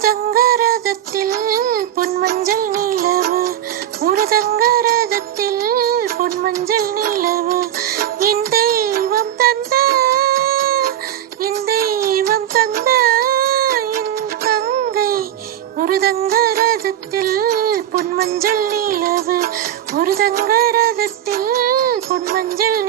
தங்கரதத்தில் பொன்மஞ்சள் நிலவு, ஒரு தங்கரதத்தில் பொன்மஞ்சள் நிலவு. என் தெய்வம் தந்த, என் தெய்வம் தந்த என் தங்கை, ஒரு தங்கரதத்தில் பொன்மஞ்சள் நிலவு, ஒரு தங்கரதத்தில் பொன்மஞ்சள்